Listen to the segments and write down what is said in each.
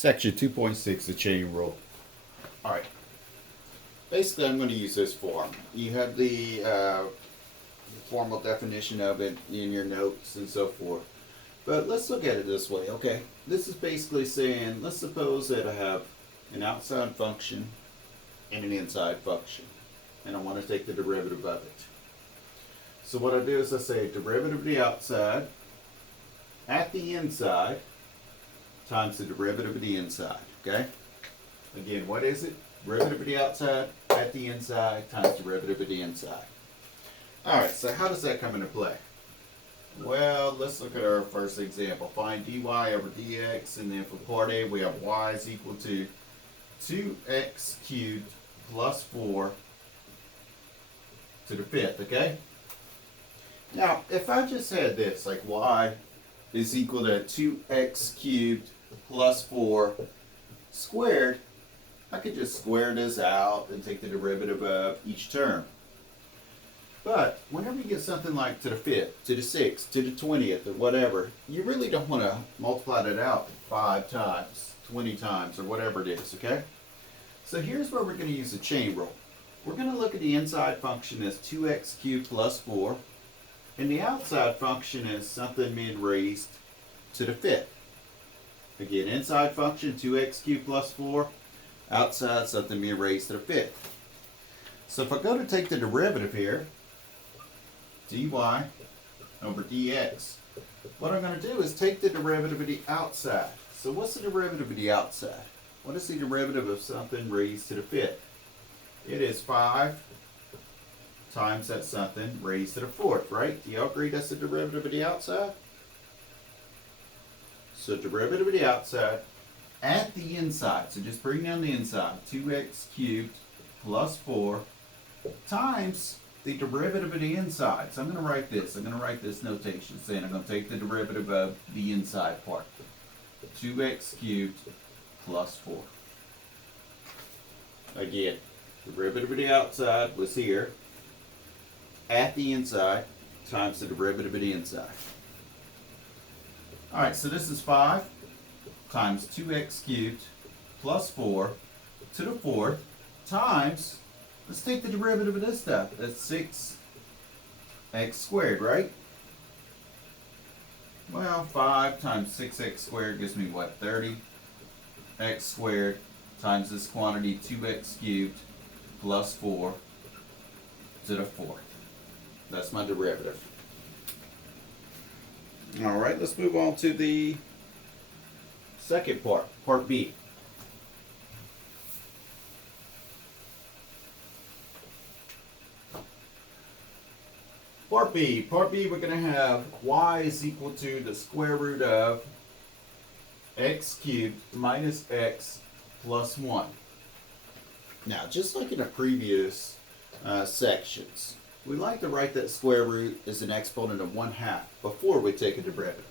Section 2.6, the chain rule. All right. Basically, I'm going to use this form. You have the formal definition of it in your notes and so forth. But let's look at it this way, okay? This is basically saying, let's suppose that I have an outside function and an inside function. And I want to take the derivative of it. So what I do is I say derivative of the outside at the inside times the derivative of the inside, okay? Again, what is it? Derivative of the outside at the inside times derivative of the inside. All right, so how does that come into play? Well, let's look at our first example. Find dy over dx, and then for part A, we have y is equal to 2x cubed plus 4 to the fifth, okay? Now, if I just had this, like y is equal to 2x cubed plus 4 squared, I could just square this out and take the derivative of each term. But whenever you get something like to the fifth, to the sixth, to the 20th, or whatever, you really don't want to multiply that out 5 times, 20 times, or whatever it is, okay? So here's where we're going to use the chain rule. We're going to look at the inside function as 2x cubed plus 4, and the outside function is something being raised to the fifth. Again, inside function 2x cubed plus 4, outside something being raised to the fifth. So if I go to take the derivative here, dy over dx, what I'm going to do is take the derivative of the outside. So what's the derivative of the outside? What is the derivative of something raised to the fifth? It is 5 times that something raised to the fourth, right? Do y'all agree that's the derivative of the outside? So derivative of the outside at the inside, so just bring down the inside, 2x cubed plus 4 times the derivative of the inside. So I'm going to write this. I'm going to write this notation saying I'm going to take the derivative of the inside part. 2x cubed plus 4. Again, derivative of the outside was here. At the inside times the derivative of the inside. All right, so this is 5 times 2x cubed plus 4 to the fourth times, let's take the derivative of this stuff. That's 6x squared, right? Well, 5 times 6x squared gives me what? 30x squared times this quantity 2x cubed plus 4 to the fourth. That's my derivative. All right, let's move on to the second part, part B. Part B, we're going to have y is equal to the square root of x cubed minus x plus 1. Now, just like in the previous sections, we like to write that square root as an exponent of 1/2 before we take a derivative.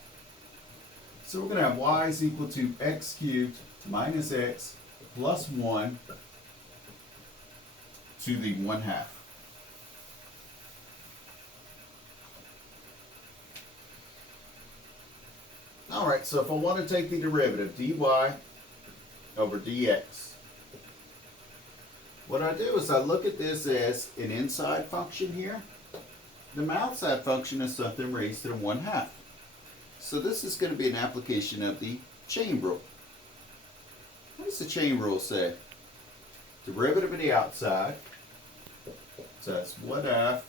So we're going to have y is equal to x cubed minus x plus 1 to the 1/2. All right, so if I want to take the derivative, dy over dx, what I do is I look at this as an inside function here. The outside function is something raised to the 1/2. So this is going to be an application of the chain rule. What does the chain rule say? Derivative of the outside, so that's 1/2,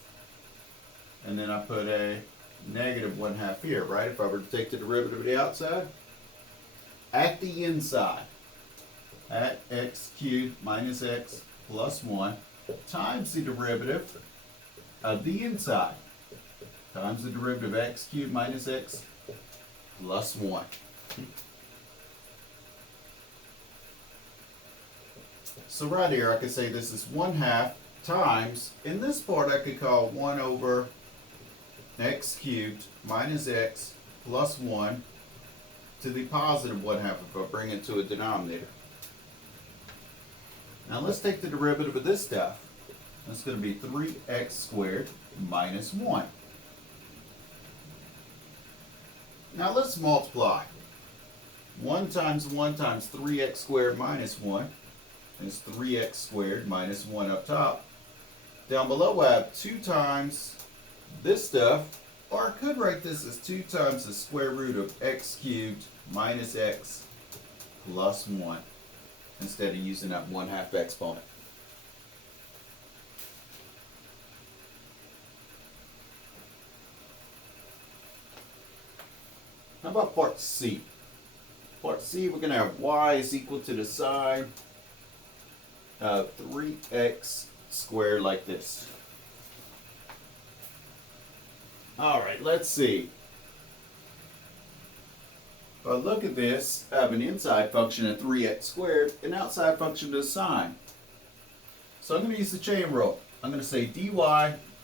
and then I put a negative 1/2 here, right? If I were to take the derivative of the outside, at the inside, at x cubed minus x plus 1 times the derivative of the inside times the derivative of x cubed minus x plus 1. So right here I could say this is 1/2 times, in this part I could call 1 over x cubed minus x plus 1 to the positive 1/2 if I bring it to a denominator. Now let's take the derivative of this stuff. That's going to be 3x squared minus 1. Now let's multiply. 1 times 1 times 3x squared minus 1 is 3x squared minus 1 up top. Down below I have 2 times this stuff, or I could write this as 2 times the square root of x cubed minus x plus 1 instead of using that 1/2 exponent. How about part C? Part C, we're going to have y is equal to the sine of 3x squared like this. Alright, let's see. If I look at this, I have an inside function of 3x squared, an outside function of sine. So I'm going to use the chain rule. I'm going to say dy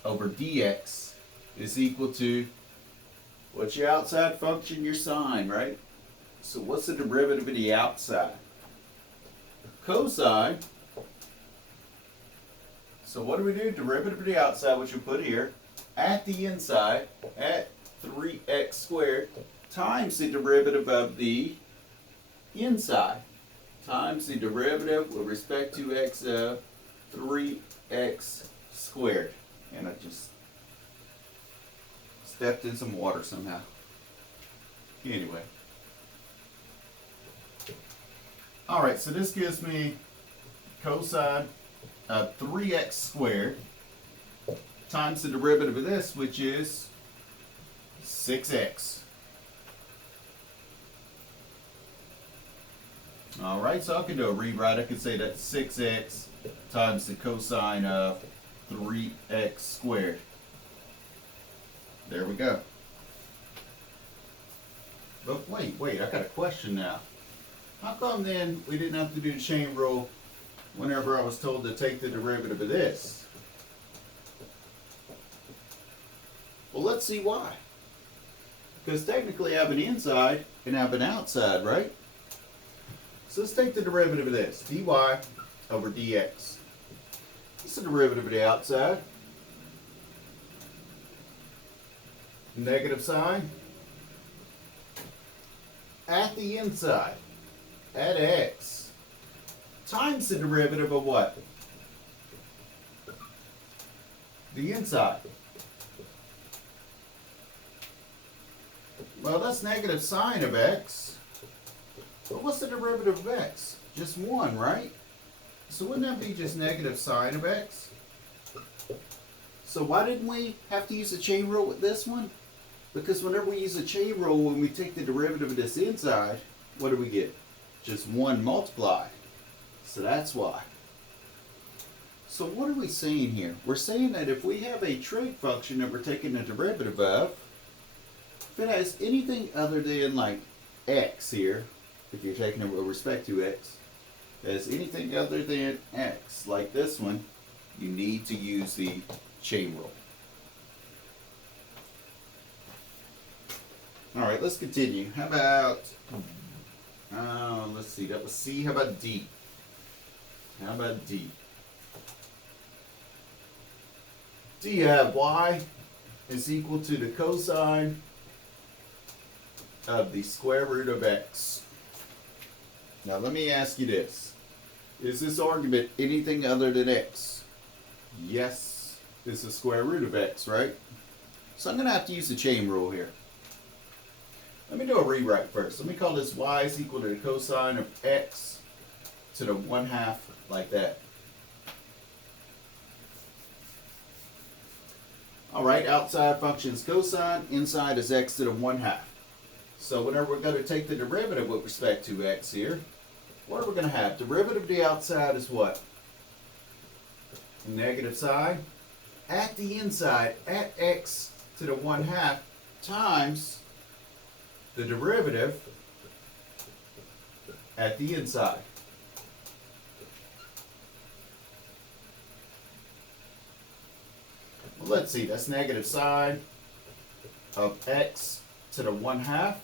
over dx is equal to, what's your outside function? Your sine, right? So what's the derivative of the outside? Cosine. So what do we do? Derivative of the outside, which we put here, at the inside, at 3x squared, times the derivative of the inside, times the derivative with respect to x of 3x squared. And I just stepped in some water somehow. Anyway. Alright, so this gives me cosine of 3x squared times the derivative of this, which is 6x. Alright, so I can do a rewrite. I can say that 6x times the cosine of 3x squared. There we go. But wait, I got a question now. How come then we didn't have to do the chain rule whenever I was told to take the derivative of this? Well, let's see why. Because technically I have an inside and I have an outside, right? So let's take the derivative of this, dy over dx. What's the derivative of the outside? Negative sign. At the inside, at x, times the derivative of what? The inside. Well, that's negative sine of x. But what's the derivative of x? Just 1, right? So wouldn't that be just negative sine of x? So why didn't we have to use the chain rule with this one? Because whenever we use the chain rule, when we take the derivative of this inside, what do we get? Just 1 multiplied. So that's why. So what are we saying here? We're saying that if we have a trig function that we're taking the derivative of, if it has anything other than like x here, if you're taking it with respect to x, if it has anything other than x, like this one, you need to use the chain rule. Alright, let's continue. How about, let's see, that was C. How about D? How about D? D, you have y is equal to the cosine of the square root of x. Now let me ask you this. Is this argument anything other than x? Yes, it's the square root of x, right? So I'm going to have to use the chain rule here. Let me do a rewrite first. Let me call this y is equal to the cosine of x to the 1/2, like that. Alright, outside function is cosine, inside is x to the 1/2. So whenever we're going to take the derivative with respect to x here, what are we going to have? Derivative of the outside is what? Negative sine. At the inside, at x to the 1/2 times the derivative at the inside. Well, let's see, that's negative sine of x to the 1/2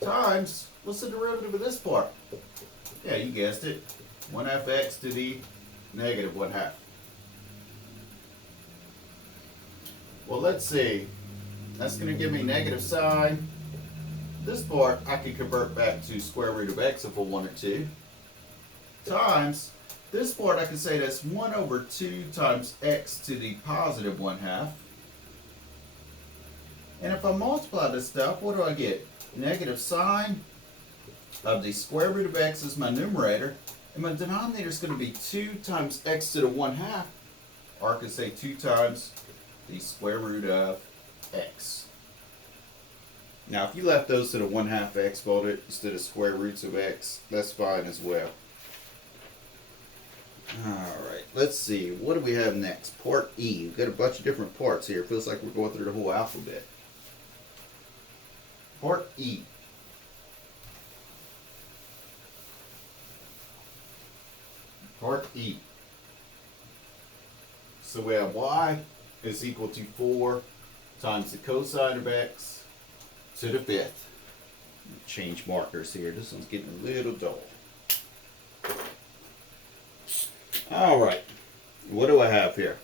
times, what's the derivative of this part? Yeah, you guessed it, 1/2 x to the negative 1/2. Well, let's see, that's going to give me negative sine this part I can convert back to square root of x if I wanted to, times this part I can say that's 1 over 2 times x to the positive 1/2. And if I multiply this stuff, what do I get? Negative sine of the square root of x is my numerator, and my denominator is going to be 2 times x to the 1/2, or I could say 2 times the square root of x. Now, if you left those to the 1/2 exponent instead of square roots of x, that's fine as well. Alright, let's see. What do we have next? Part E. We've got a bunch of different parts here. It feels like we're going through the whole alphabet. Part E. Part E. So we have y is equal to 4 times the cosine of x to the 5th. Change markers here. This one's getting a little dull. Alright, what do I have here?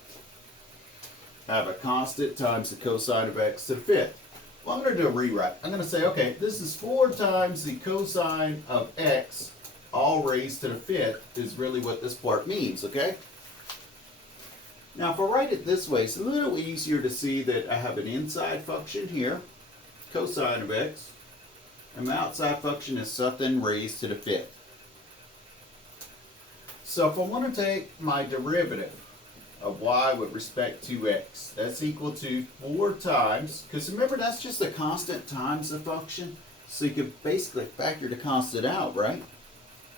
I have a constant times the cosine of x to the 5th. Well, I'm going to do a rewrite. I'm going to say, okay, this is 4 times the cosine of x all raised to the 5th is really what this part means, okay? Now, if I write it this way, it's a little easier to see that I have an inside function here, cosine of x, and my outside function is something raised to the 5th. So if I want to take my derivative of y with respect to x, that's equal to 4 times, because remember that's just a constant times the function, so you can basically factor the constant out, right?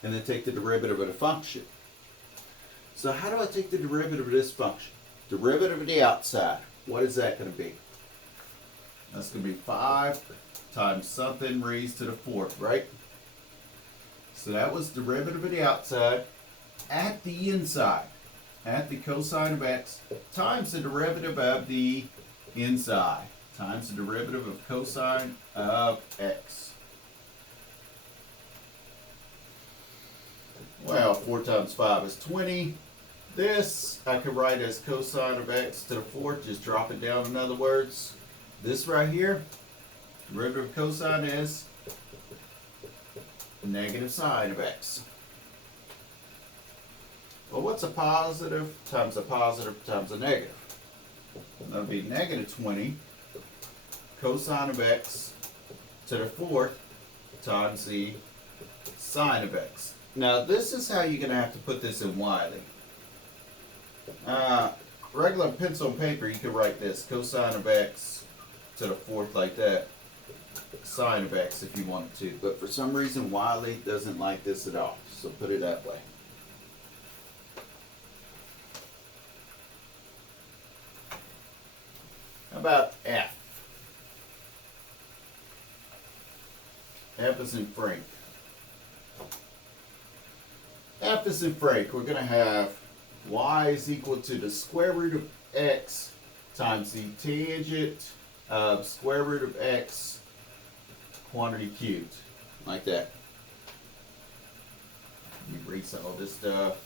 And then take the derivative of the function. So how do I take the derivative of this function? Derivative of the outside, what is that going to be? That's going to be 5 times something raised to the 4th, right? So that was derivative of the outside at the inside, at the cosine of x, times the derivative of the inside, times the derivative of cosine of x. Well, 4 times 5 is 20. This I can write as cosine of x to the 4th, just drop it down in other words. This right here, derivative of cosine is negative sine of x. Well, what's a positive times a positive times a negative? That would be negative 20 cosine of x to the 4th times the sine of x. Now, this is how you're going to have to put this in Wiley. Regular pencil and paper, you could write this, cosine of x to the 4th like that, sine of x if you wanted to. But for some reason, Wiley doesn't like this at all, so put it that way. How about F? F is in Frank. F is in Frank. We're going to have y is equal to the square root of x times the tangent of square root of x quantity cubed. Like that. Let me erase all this stuff.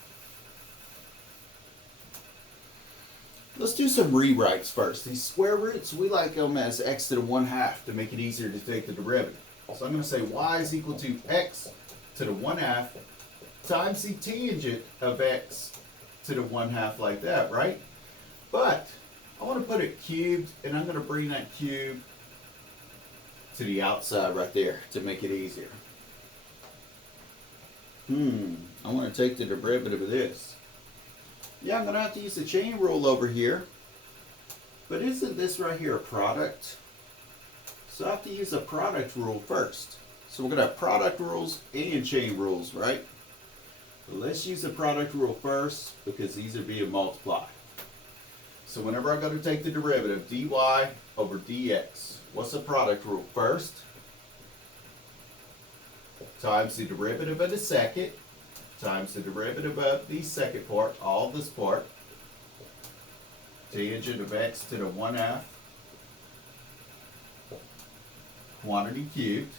Let's do some rewrites first. These square roots, we like them as x to the 1/2 to make it easier to take the derivative. So I'm going to say y is equal to x to the 1/2 times the tangent of x to the 1/2 like that, right? But I want to put it cubed, and I'm going to bring that cube to the outside right there to make it easier. I want to take the derivative of this. Yeah, I'm going to have to use the chain rule over here. But isn't this right here a product? So I have to use a product rule first. So we're going to have product rules and chain rules, right? But let's use the product rule first because these are being multiplied. So whenever I go to take the derivative, dy over dx, what's the product rule? First, times the derivative of the second, times the derivative of the second part, all this part, tangent of x to the 1/2 quantity cubed.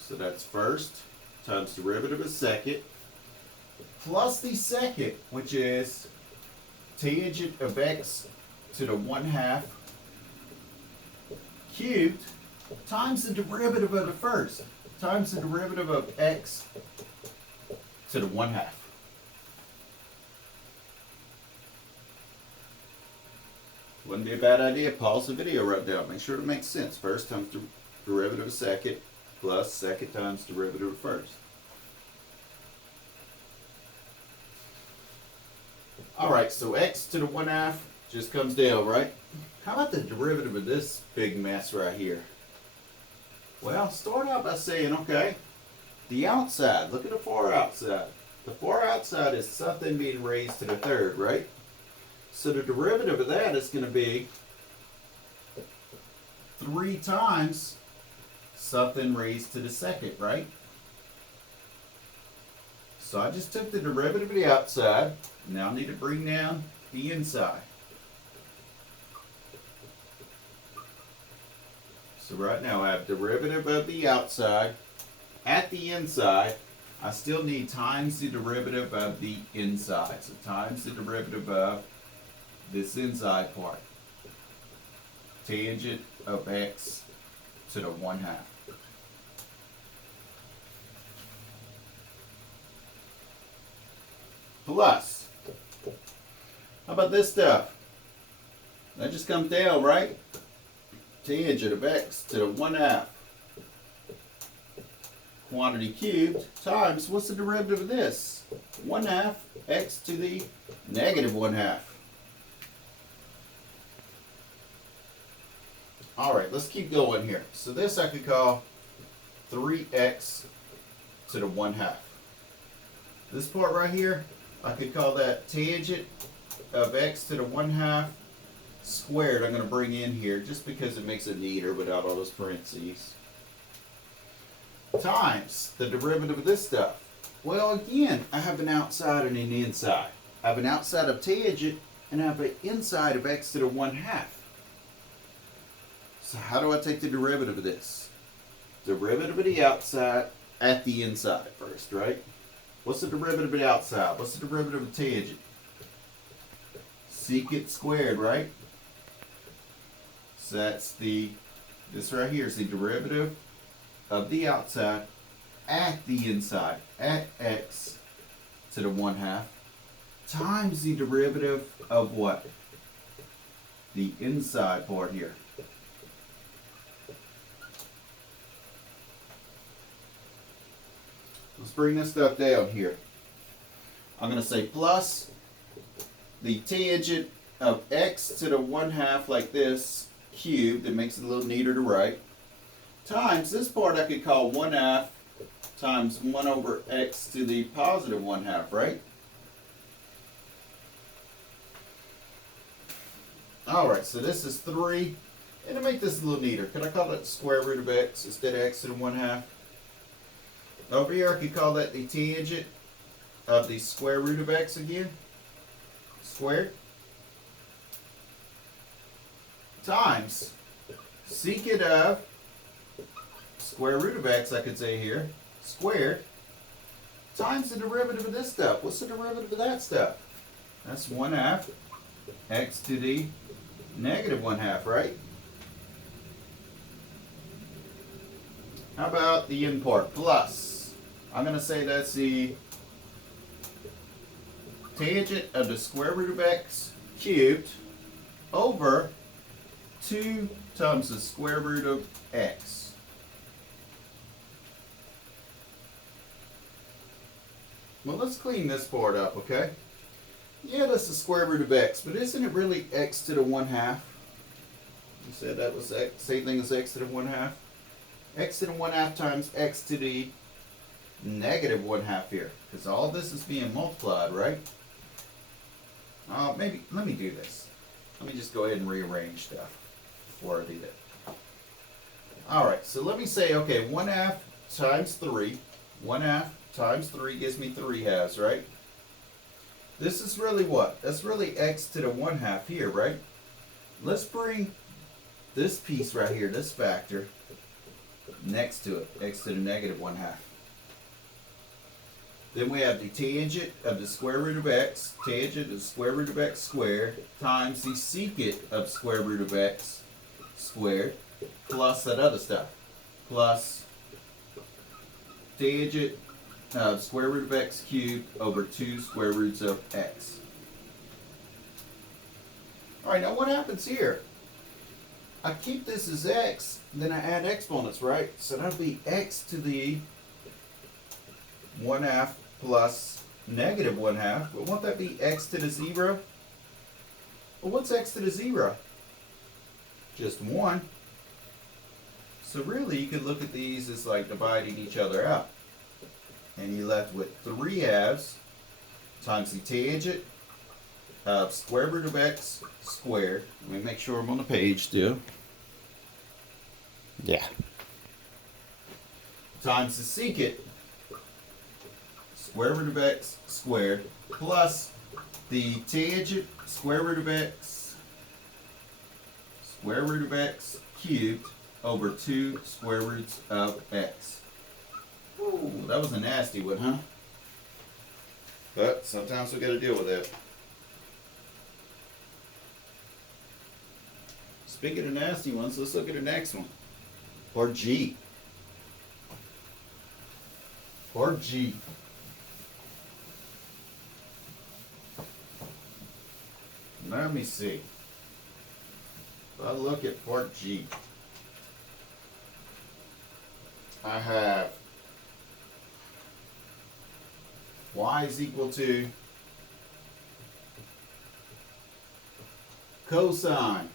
So that's first times derivative of second plus the second, which is tangent of x to the 1/2 cubed times the derivative of the first times the derivative of x to the 1/2. Wouldn't be a bad idea. Pause the video right now. Make sure it makes sense. First times the derivative of second plus second times derivative of first. Alright, so x to the 1/2 just comes down, right? How about the derivative of this big mess right here? Well, start out by saying, okay, the outside, look at the far outside. The far outside is something being raised to the third, right? So the derivative of that is going to be 3 times something raised to the second, right? So I just took the derivative of the outside. Now I need to bring down the inside. So right now I have derivative of the outside. At the inside, I still need times the derivative of the inside. So times the derivative of this inside part. Tangent of x to the 1/2. Plus, how about this stuff? That just comes down, right? Tangent of x to the 1/2. Quantity cubed times, what's the derivative of this? 1/2 x to the negative 1/2. Alright, let's keep going here. So this I could call 3x to the 1/2. This part right here, I could call that tangent of x to the 1/2 squared. I'm going to bring in here just because it makes it neater without all those parentheses. Times the derivative of this stuff. Well, again, I have an outside and an inside. I have an outside of tangent and I have an inside of x to the 1/2. So how do I take the derivative of this? Derivative of the outside at the inside first, right? What's the derivative of the outside? What's the derivative of tangent? Secant squared, right? So that's this right here is the derivative of the outside at the inside, at x to the 1/2, times the derivative of what? The inside part here. Let's bring this stuff down here. I'm going to say plus the tangent of x to the 1/2 like this, cubed, it makes it a little neater to write, times this part I could call 1/2 times 1 over x to the positive 1/2, right? Alright, so this is 3. And to make this a little neater, could I call that the square root of x instead of x to the 1/2? Over here I could call that the tangent of the square root of x again, squared, times secant of square root of x, I could say here, squared, times the derivative of this stuff. What's the derivative of that stuff? That's 1/2 x to the negative 1/2, right? How about the end part? Plus, I'm going to say that's the tangent of the square root of x cubed over 2 times the square root of x. Well, let's clean this part up, okay? Yeah, that's the square root of x, but isn't it really x to the 1/2? You said that was x, same thing as x to the 1/2? X to the 1/2 times x to the negative 1/2 here, because all this is being multiplied, right? Maybe, let me do this. Let me just go ahead and rearrange stuff before I do that. Alright, so let me say, okay, 1/2 times 3. 1/2 times 3 gives me 3/2, right? This is really what? That's really x to the 1/2 here, right? Let's bring this piece right here, this factor, next to it, x to the negative 1/2. Then we have the tangent of the square root of x, tangent of the square root of x squared, times the secant of square root of x squared, plus that other stuff. Plus tangent square root of x cubed over 2 square roots of x. Alright, now what happens here? I keep this as x, then I add exponents, right? So that'll be x to the 1/2 plus negative 1/2. But won't that be x to the 0? Well, what's x to the 0? Just 1. So really, you could look at these as like dividing each other out. And you're left with 3/2 times the tangent of square root of x squared. Let me make sure I'm on the page still. Yeah. Times the secant square root of x squared plus the tangent square root of x cubed over 2 square roots of x. Ooh, that was a nasty one, huh? But sometimes we got to deal with it. Speaking of nasty ones, let's look at the next one. Part G. Part G. Let me see. If I look at part G, I have y is equal to cosine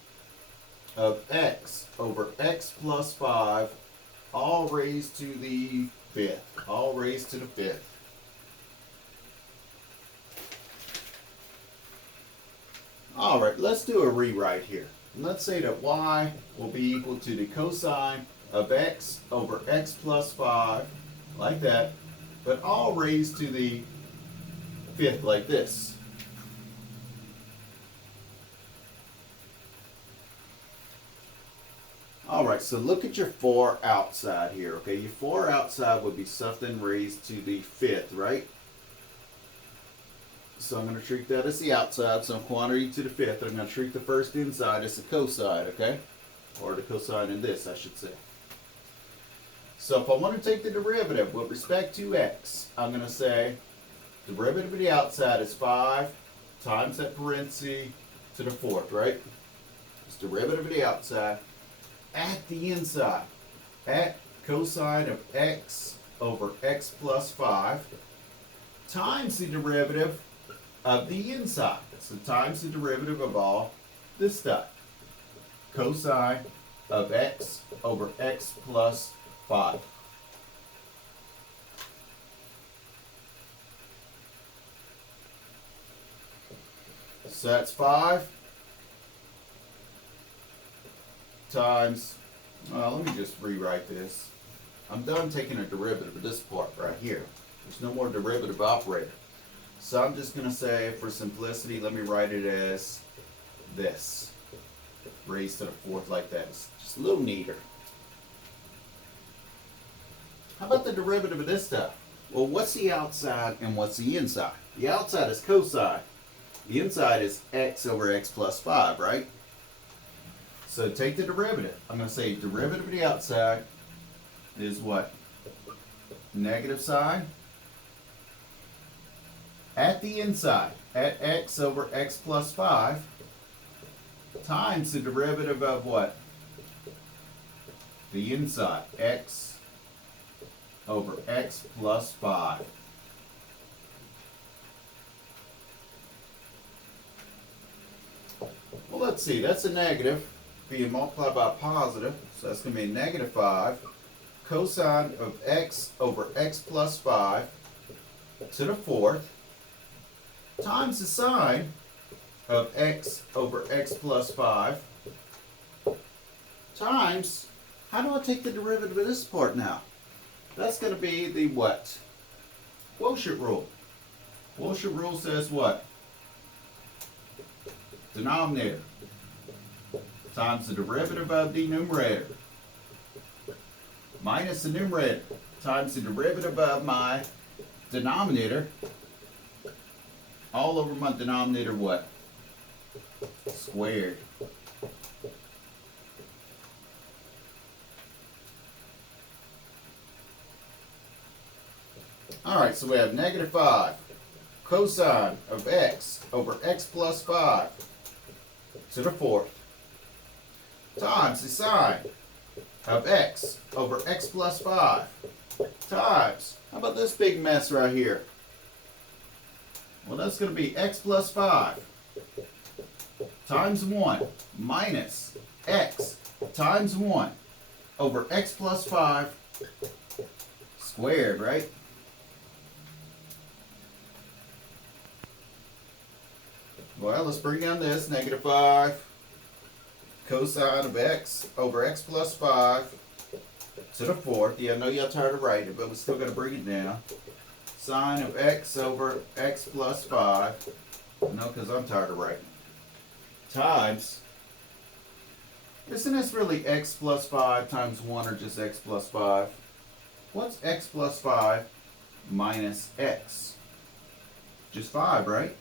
of x over x plus 5, all raised to the 5th. All raised to the 5th. Alright, let's do a rewrite here. Let's say that y will be equal to the cosine of x over x plus 5, like that, but all raised to the 5th like this. Alright, so look at your 4 outside here, okay? Your 4 outside would be something raised to the 5th, right? So I'm going to treat that as the outside, so quantity to the 5th. I'm going to treat the first inside as the cosine, okay? Or the cosine in this, I should say. So if I want to take the derivative with respect to x, I'm going to say derivative of the outside is 5 times that parenthesis to the 4th, right? It's derivative of the outside at the inside, at cosine of x over x plus 5 times the derivative of the inside. So times the derivative of all this stuff. Cosine of x over x plus 5. So that's 5 times, let me just rewrite this. I'm done taking a derivative of this part right here. There's no more derivative operator. So I'm just going to say, for simplicity, let me write it as this. Raised to the 4th like that. It's just a little neater. How about the derivative of this stuff? Well, what's the outside and what's the inside? The outside is cosine. The inside is x over x plus 5, right? So take the derivative. I'm going to say derivative of the outside is what? Negative sign. At the inside, at x over x plus 5 times the derivative of what? The inside, x over x plus 5. Well, let's see, that's a negative being multiplied by a positive, so that's going to be negative 5 cosine of x over x plus 5 to the 4th times the sine of x over x plus 5 times, how do I take the derivative of this part now? That's going to be the what? Quotient rule. Quotient rule says what? Denominator times the derivative of the numerator minus the numerator times the derivative of my denominator all over my denominator what? Squared. Alright, so we have negative 5 cosine of x over x plus 5 to the 4th times the sine of x over x plus 5 times, how about this big mess right here? Well, that's going to be x plus 5 times 1 minus x times 1 over x plus 5 squared, right? Well, let's bring down this. Negative 5 cosine of x over x plus 5 to the 4th. Yeah, I know y'all tired of writing it, but we're still going to bring it down. Sine of x over x plus 5. No, because I'm tired of writing. Times. Isn't this really x plus 5 times 1 or just x plus 5? What's x plus 5 minus x? Just 5, right?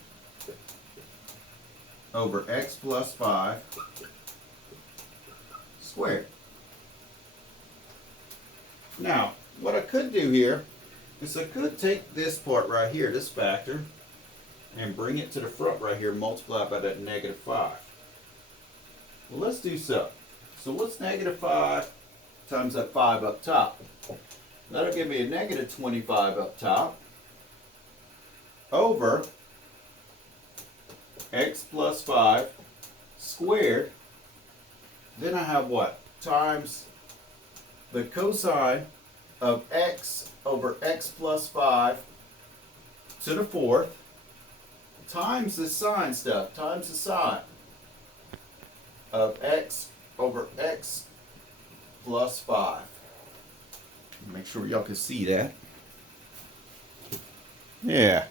Over x plus 5 squared. Now, what I could do here is I could take this part right here, this factor, and bring it to the front right here, multiply by that negative 5. Well, let's do so. So what's negative 5 times that 5 up top? That'll give me a negative 25 up top over x plus 5 squared. Then I have what? Times the cosine of x over x plus 5 to the 4th times the sine stuff, times the sine of x over x plus 5. Make sure y'all can see that. Yeah.